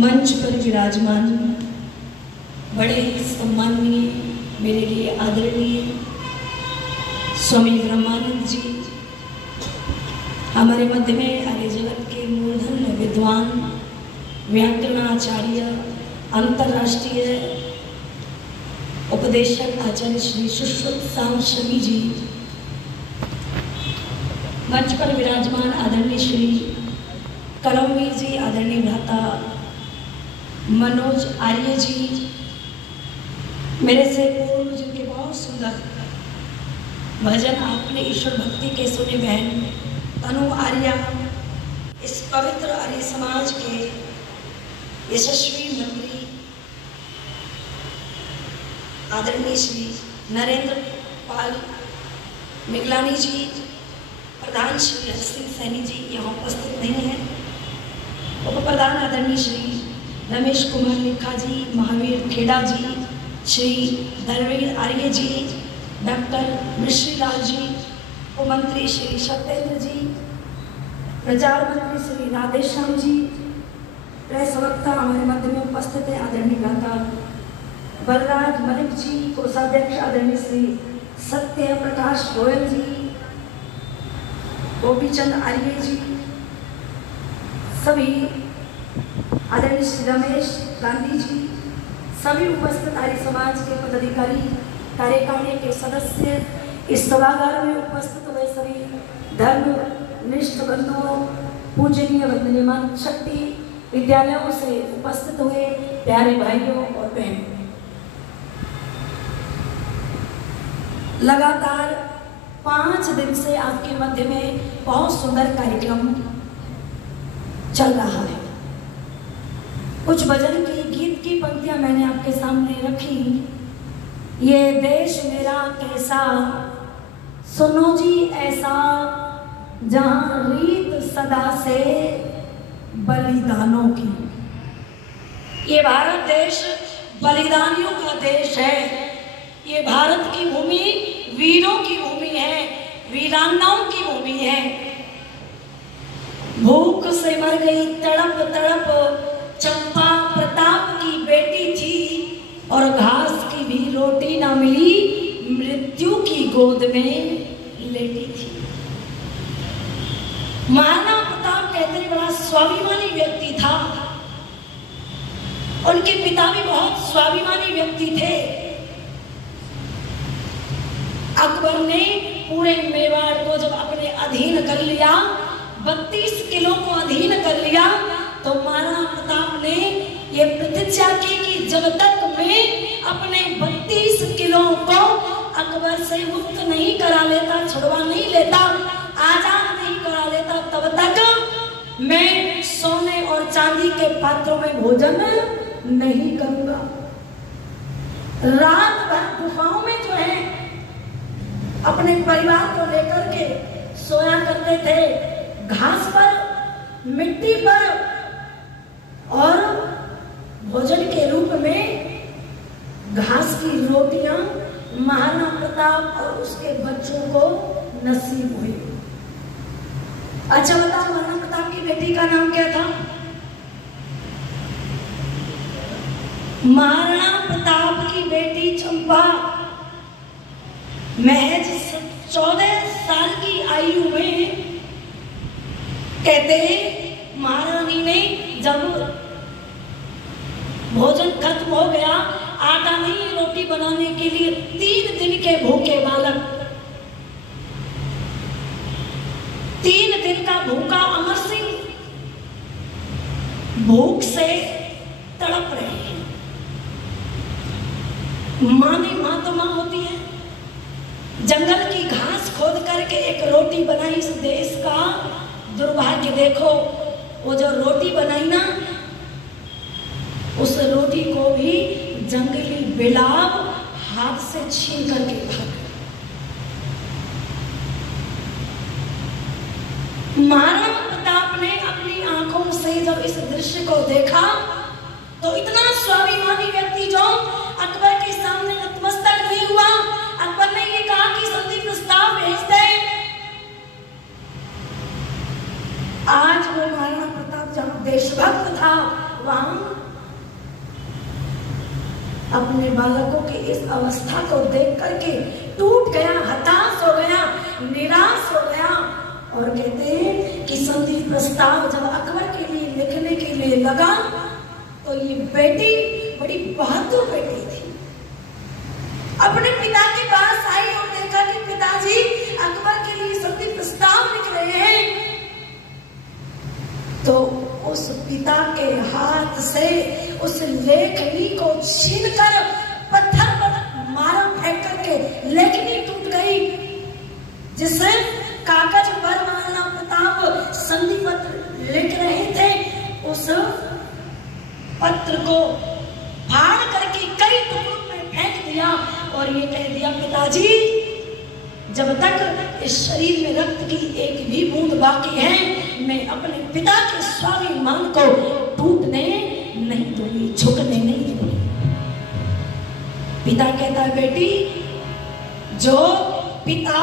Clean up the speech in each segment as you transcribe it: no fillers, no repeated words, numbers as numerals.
मंच पर विराजमान बड़े ही सम्माननीय, मेरे लिए आदरणीय स्वामी ब्रह्मानंद जी, हमारे मध्य में आर्य जगत के मूर्धन्य विद्वान, व्याकरणाचार्य, अंतर्राष्ट्रीय उपदेशक आचार्य श्री सुश्रुत स्वामी जी, मंच पर विराजमान आदरणीय श्री करमवीर जी, आदरणीय भ्राता मनोज आर्य जी, मेरे से पूर्व जिनके बहुत सुंदर भजन आपने ईश्वर भक्ति के सुने बहन तनु आर्या, इस पवित्र आर्य समाज के यशस्वी मंत्री आदरणीय श्री नरेंद्र पाल मिगलानी जी, प्रधान श्री हर्ष सिंह सैनी जी यहाँ उपस्थित नहीं है, उप प्रधान आदरणीय श्री रमेश कुमार लिखा जी, महावीर खेड़ा जी, श्री धर्मवीर आर्य जी, डॉक्टर मिश्री लाल जी, उप मंत्री श्री सत्येंद्र जी, प्रचार मंत्री श्री राधेश्याम जी, प्रेस वक्ता हमारे मध्य में उपस्थित है आदरणीय भ्राता बलराज मलिक जी, कोषाध्यक्ष आदरणीय श्री सत्य प्रकाश गोयल जी, गोपीचंद आर्य जी, सभी आदरणीय श्री रमेश गांधी जी, सभी उपस्थित आर्य समाज के पदाधिकारी, कार्यकारिणी के सदस्य, इस सभागार में उपस्थित हुए सभी धर्म निष्ठ बंधुओं, पूजनीय वंदनीयमान शक्ति विद्यालयों से उपस्थित हुए प्यारे भाइयों और बहनों, लगातार 5 दिन से आपके मध्य में बहुत सुंदर कार्यक्रम चल रहा है। कुछ भजन की गीत की पंक्तियां मैंने आपके सामने रखी। ये देश मेरा कैसा, सुनो जी ऐसा, जहां रीत सदा से बलिदानों की। ये भारत देश बलिदानियों का देश है। ये भारत की भूमि वीरों की भूमि है, वीरांगनाओं की भूमि है। भूख से मर गई तड़प तड़प चंपा प्रताप की बेटी थी, और घास की भी रोटी ना मिली, मृत्यु की गोद में लेटी थी। महाराणा प्रताप कहते बड़ा स्वाभिमानी व्यक्ति था। उनके पिता भी बहुत स्वाभिमानी व्यक्ति थे। अकबर ने पूरे मेवाड़ को जब अपने अधीन कर लिया, 32 किलो को अधीन कर लिया, तो महाराणा प्रताप ने ये प्रतिज्ञा की कि जब तक मैं अपने 32 किलो को अकबर से मुक्त नहीं करा लेता, छुड़वा नहीं लेता, आजाद नहीं करा लेता, तब तक मैं सोने और चांदी के पात्रों में भोजन नहीं करूंगा। रात भर गुफाओं में जो है अपने परिवार को लेकर के सोया करते थे, घास पर, मिट्टी पर, और भोजन के रूप में घास की रोटियां महाराणा प्रताप और उसके बच्चों को नसीब हुई। अच्छा बताओ, महाराणा प्रताप की बेटी का नाम क्या था? महाराणा प्रताप की बेटी चंपा महज 14 साल की आयु में, कहते हैं महारानी ने जब भोजन खत्म हो गया, आटा नहीं रोटी बनाने के लिए 3 दिन के भूखे बालक, 3 दिन का भूखा अमर सिंह भूख से तड़प रहे हैं। माँ ने, माँ तो माँ होती है, जंगल की घास खोद करके एक रोटी बनाई। इस देश का दुर्भाग्य देखो, वो जो रोटी बनाई ना, उस रोटी को भी जंगली बिलाव हाथ से छीन करके खा गया। महाराणा प्रताप ने अपनी आंखों से जब इस दृश्य को देखा, तो इतना स्वाभिमानी व्यक्ति जो अकबर के सामने नतमस्तक नहीं हुआ। अकबर ने ये कहा कि संधि प्रस्ताव भेज दे। आज वो महाराणा प्रताप जहाँ देशभक्त था, भगवान अपने बालकों की इस अवस्था को देख करके टूट गया, हताश हो गया, निराश हो गया और कहते हैं कि संधि प्रस्ताव जब अकबर के लिए लिखने के लिए लगा तो ये बेटी बड़ी बहादुर बेटी थी। अपने पिता के पास आई और देखा कि पिताजी अकबर के लिए संधि प्रस्ताव लिख रहे हैं, तो उस पिता के हाथ से उस लेखनी को छीनकर पत्थर पर मारा, फेंक करके लेखनी टूट गई, जिससे कागज पर महाराणा प्रताप संधि पत्र लिख रहे थे, उस पत्र को फाड़ करके कई टुकड़ों में फेंक दिया और ये कह दिया, पिताजी जब तक इस शरीर में रक्त की एक भी बूंद बाकी है, मैं अपने पिता के स्वाभिमान को टूटने नहीं दूंगी, झुकने नहीं दूंगी। पिता कहता है, बेटी जो पिता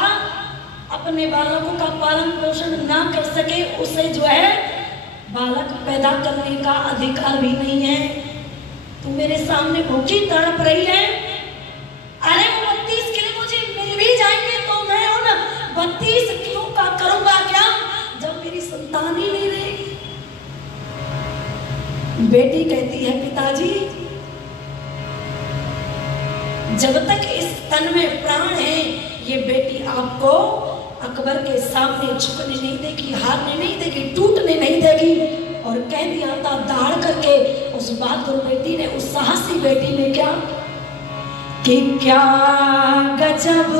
अपने बालकों का पालन पोषण ना कर सके उसे जो है बालक पैदा करने का अधिकार भी नहीं है। तू मेरे सामने भूखी तड़प रही है, अरे 32 किलो मुझे मिल भी जाएंगे तो मैं उन 32 किलो का करूंगा क्या जब मेरी संतान ही नहीं रहेगी। बेटी कहती है, पिताजी जब तक इस तन में प्राण है ये बेटी आपको अकबर के सामने झुकने नहीं देगी, हारने नहीं देगी, टूटने नहीं देगी। और कह दिया था दाढ़ करके उस बहादुर बेटी ने, उस साहसी बेटी ने क्या कि क्या गजब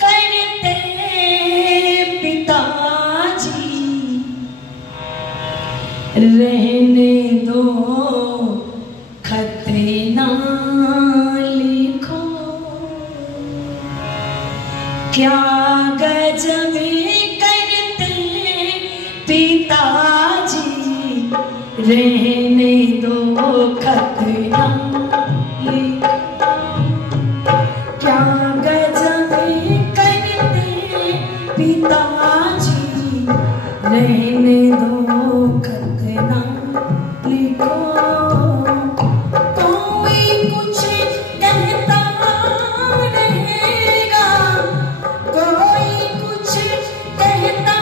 करते पिताजी, रहने दो खत ना लिखो, क्या गजब करते पिताजी, रहने दो खत ना लिखो, क्या गजब करते पिताजी, रहने दो खत ना लिखो, कोई कुछ कहता रहेगा, कोई कुछ कहता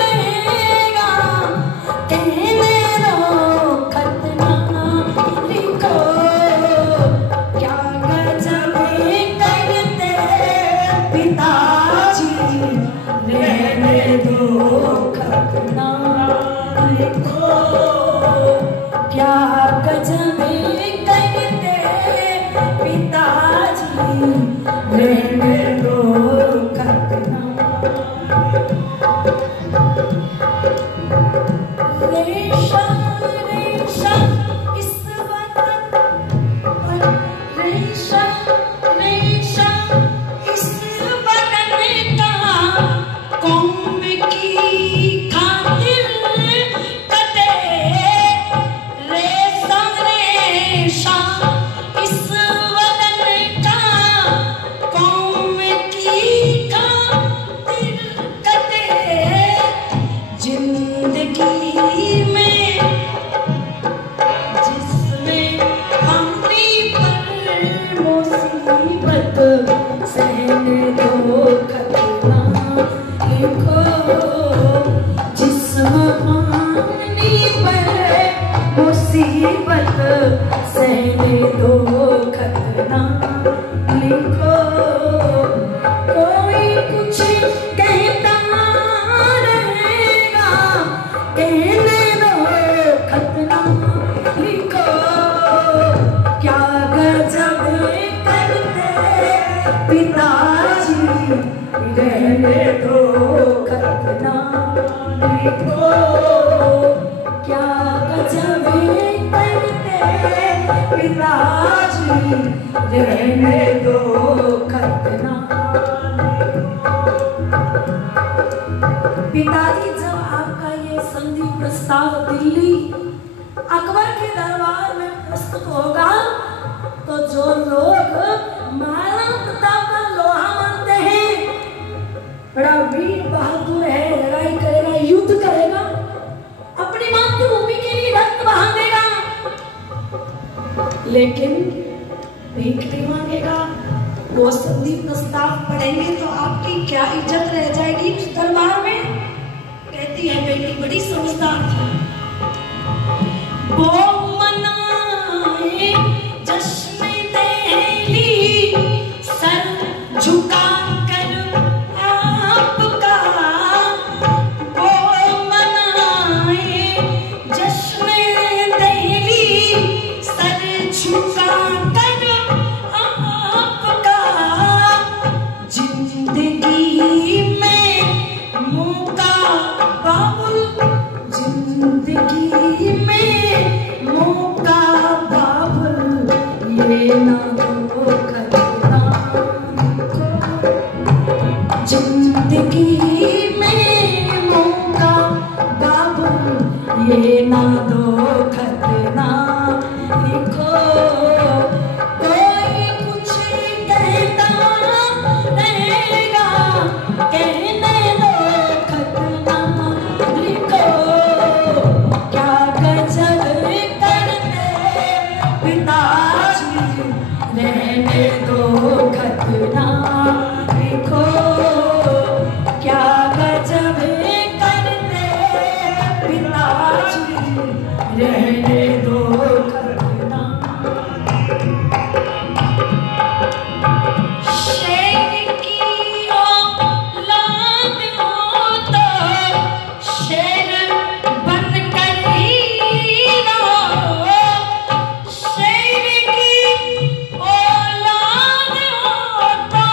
रहेगा, कहने दो खत ना लिखो, क्या गजब करते पिताजी, रहने दो खत ना लिखो, क्या गजब करते पिताजी, रहने दो खत ना। रेशा रेशा इस वतन पर, रेशा रेशा इस वतन का, कौम की खातिर कटे, रेशा रेशा इस वतन का, कौम की खातिर कटे, जिंदगी में जिसमें हमने पर मुसीबत, सहने दो खत ना लिखो, जिसमें हमने पर मुसीबत, सहने दो खत ना लिखो, कोई कुछ कहता रहेगा, कहने दो खत ना लिखो, क्या गजब करते पिताजी, रहने दो खत ना लिखो, क्या गजब करते पिताजी, रहने दो खत ना। पिताजी जब आपका ये संधि प्रस्ताव दिल्ली अकबर के दरबार में प्रस्तुत होगा तो जो लोग महाराणा प्रताप का लोहा मानते हैं, बड़ा वीर बहादुर है, लड़ाई करेगा, युद्ध करेगा, अपनी मातृभूमि लेकिन भीख नहीं मांगेगा। वो संधि प्रस्ताव पढ़ेंगे तो आपकी क्या इज्जत रह जाएगी उस दरबार में। कहती है बेटी बड़ी समझदार थी। वो मनाए जश्न देली सर झुका कर आपका। वो मनाए जश्न देली सर झुका कर आपका। जिंदगी में मौका बाबुल, जिंदगी में मौका बाबुल, ये ना दो खतना को। जिंदगी में मौका बाबुल, ये ना दो खतना लिखो। कोई कुछ कहता रहेगा, कहने दो खतना लिखो। क्या गजब करते पिताजी, रहने दो खतना लिखो। क्या गजब करते पिताजी, रहने दो खतना। शेर की औलाद हो तो शेर बनकर ही रहो। शेर की औलाद हो तो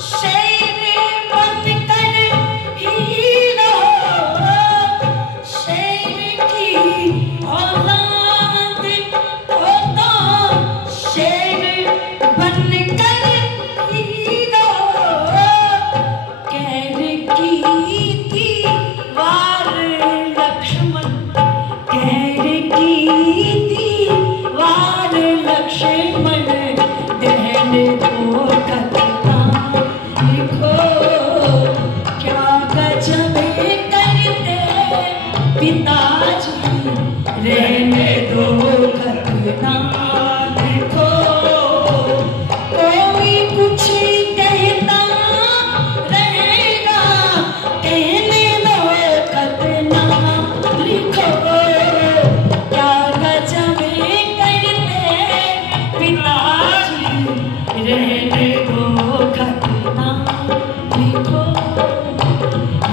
शेर बनकर ही रहो। शेर की औलाद हो तो शेर बनकर ही रहो। कहर की दीवार लक्ष्मण, कहर की दीवार लक्ष्मण, रहने दो खतना लिखो। क्या गजब करते पिताजी, रहने दो खतना लिखो। कोई कुछ कहता रहेगा, कहने दो खतना लिखो। क्या गजब करते पिताजी, रहने दो खतना लिखो।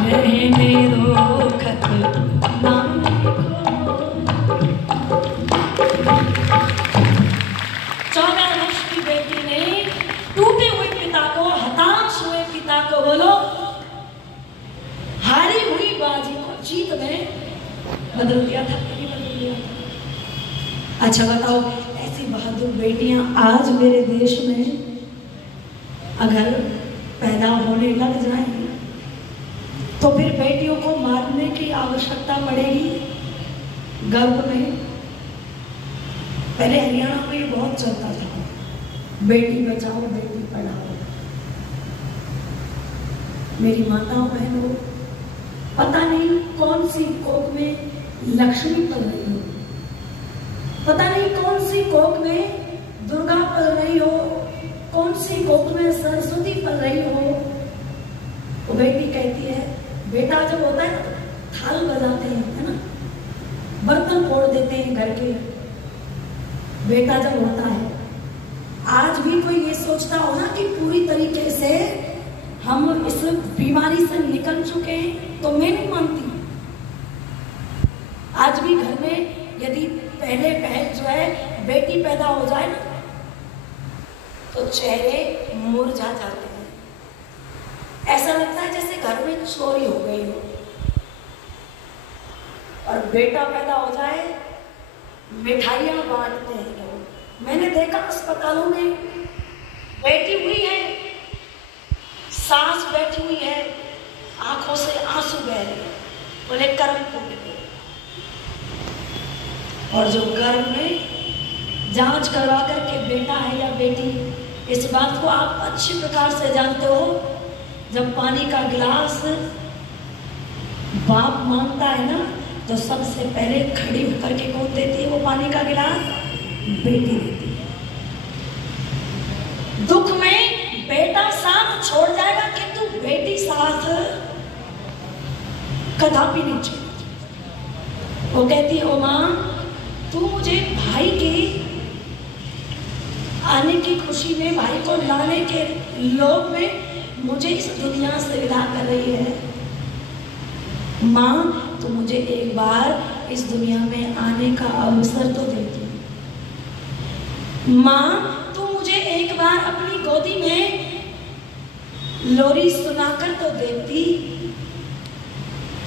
रहने दो खतना लिखो। 14 वर्ष की बेटी ने टूटे हुए पिता को, हताश हुए पिता को, बोलो हारी हुई बाजी को जीत में बदल दिया था, नहीं बदल दिया था। अच्छा बताओ, ऐसी बहादुर बेटियां आज मेरे देश में अगर पैदा होने लग जाएं तो फिर बेटियों को मारने की आवश्यकता पड़ेगी गर्भ में। पहले हरियाणा में ये बहुत चलता था, बेटी बचाओ बेटी पढ़ाओ। मेरी माताओं बहनों, पता नहीं कौन सी कोख में लक्ष्मी पल रही हो, पता नहीं कौन सी कोख में दुर्गा पल रही हो, कौन सी कोख में सरस्वती पल रही हो। वो बेटी कहती है, बेटा जब होता है ना थाल बजाते हैं, है ना, बर्तन फोड़ देते हैं घर के। बेटा जब होता है, आज भी कोई ये सोचता हो ना कि पूरी तरीके से हम इस बीमारी से निकल चुके हैं, तो मैं नहीं मानती। आज भी घर में यदि पहले जो है बेटी पैदा हो जाए ना तो चेहरे मुरझा जाते हैं। ऐसा लगता है जैसे घर में चोरी हो गई हो। और बेटा पैदा हो जाए, मिठाइयां बांटते हैं लोग। मैंने देखा अस्पतालों में बैठी हुई है, सास बैठी हुई है, आंखों से आंसू बह रहे हैं, बोले कर्म फूट गए। और जो गर्भ में जांच करवा करके बेटा है या बेटी, इस बात को आप अच्छी प्रकार से जानते हो। जब पानी का गिलास बाप मांगता है ना, तो सबसे पहले खड़ी होकर के कौन देती है वो पानी का गिलास? बेटी देती है। दुख में बेटा साथ छोड़ जाएगा किंतु बेटी साथ कदापि नहीं छोड़ेगी। वो कहती है, ओ मां, तू मुझे भाई के आने की खुशी में, भाई को लाने के लोभ में मुझे इस दुनिया से विदा कर रही है। मां, तू मुझे एक बार इस दुनिया में आने का अवसर तो देती। मां, तू मुझे एक बार अपनी गोदी में लोरी सुनाकर तो देती।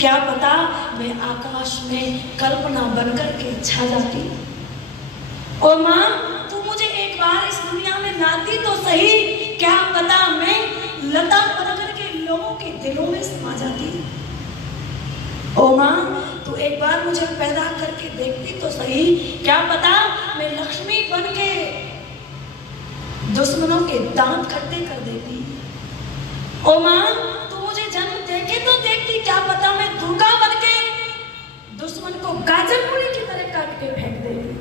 क्या पता मैं आकाश में कल्पना बनकर के छा जाती। और मां, तू मुझे एक बार इस दुनिया में लाती तो सही, क्या पता मैं लता बनकर के लोगों के दिलों में समा जाती। ओ मां, तू एक बार मुझे पैदा करके देखती तो सही, क्या पता मैं लक्ष्मी बन के दुश्मनों के दांत खट्टे कर देती। ओ मां, तू मुझे जन्म देके तो देखती, क्या पता मैं दुर्गा बन के दुश्मन को गाजर पूरी की तरह काट के फेंक देती।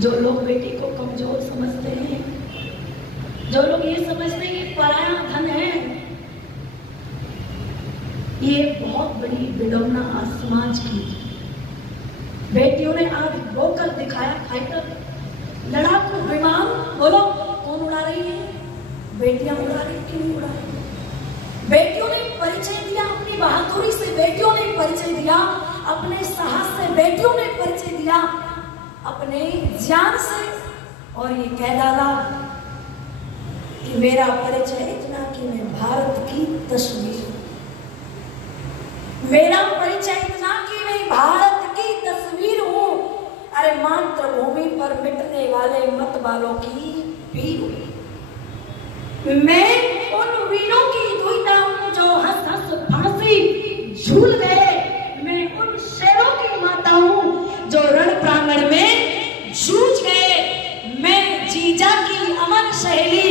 जो लोग बेटी को कमजोर समझते हैं, जो लोग ये समझते हैं कि पराया धन है, ये बहुत बड़ी विडंबना आज समाज की। बेटियों ने आज बोकर दिखाया, फाइटर, लड़ाकू विमान, बोलो कौन उड़ा रही है? बेटियां उड़ा रही, क्यों नहीं उड़ा रही? बेटियों ने परिचय दिया अपनी बहादुरी से, बेटियों ने परिचय दिया अपने साहस से, बेटियों ने परिचय दिया अपने ज्ञान से, और ये कह डाला कि मेरा परिचय इतना कि मैं भारत की तस्वीर हूं। मेरा परिचय इतना कि मैं भारत की तस्वीर हूं। अरे मातृभूमि पर मिटने वाले मत वालों की वीर हूं। मैं उन वीरों की दुईता हूं जो हंस हंस फांसी झूल गए। मैं उन शेरों की माता हूं जो रण प्रांगण में जूझ गए। मैं जीजा की अमन सहेली,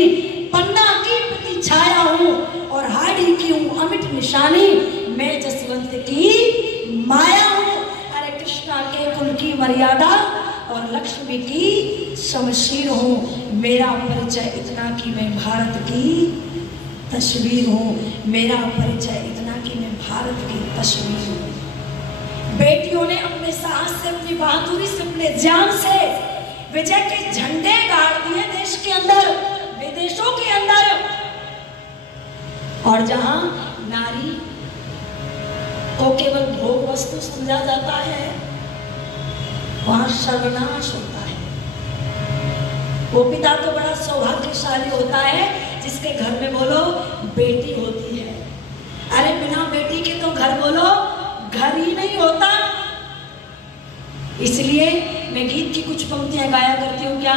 पन्ना की प्रतिछाया हूं और हाड़ी की हूं अमिट निशानी। मैं जसवंत की माया हूं। अरे कृष्णा के कुल की मर्यादा और लक्ष्मी की शमशीर हूं। मेरा परिचय इतना कि मैं भारत की तस्वीर हूं। मेरा परिचय इतना कि मैं भारत की तस्वीर हूं। बेटियों ने अपने साहस से, अपनी बहादुरी से, अपने ज्ञान से विजय के झंडे गाड़ दिए देश के अंदर, विदेशों के अंदर। और जहां नारी को केवल भोग वस्तु समझा जाता है, वहां सर्वनाश होता है। वो पिता तो बड़ा सौभाग्यशाली होता है जिसके घर में बोलो बेटी होती है। अरे बिना बेटी के तो घर बोलो घर ही नहीं होता। इसलिए मैं गीत की कुछ पंक्तियां गाया करती हूँ। क्या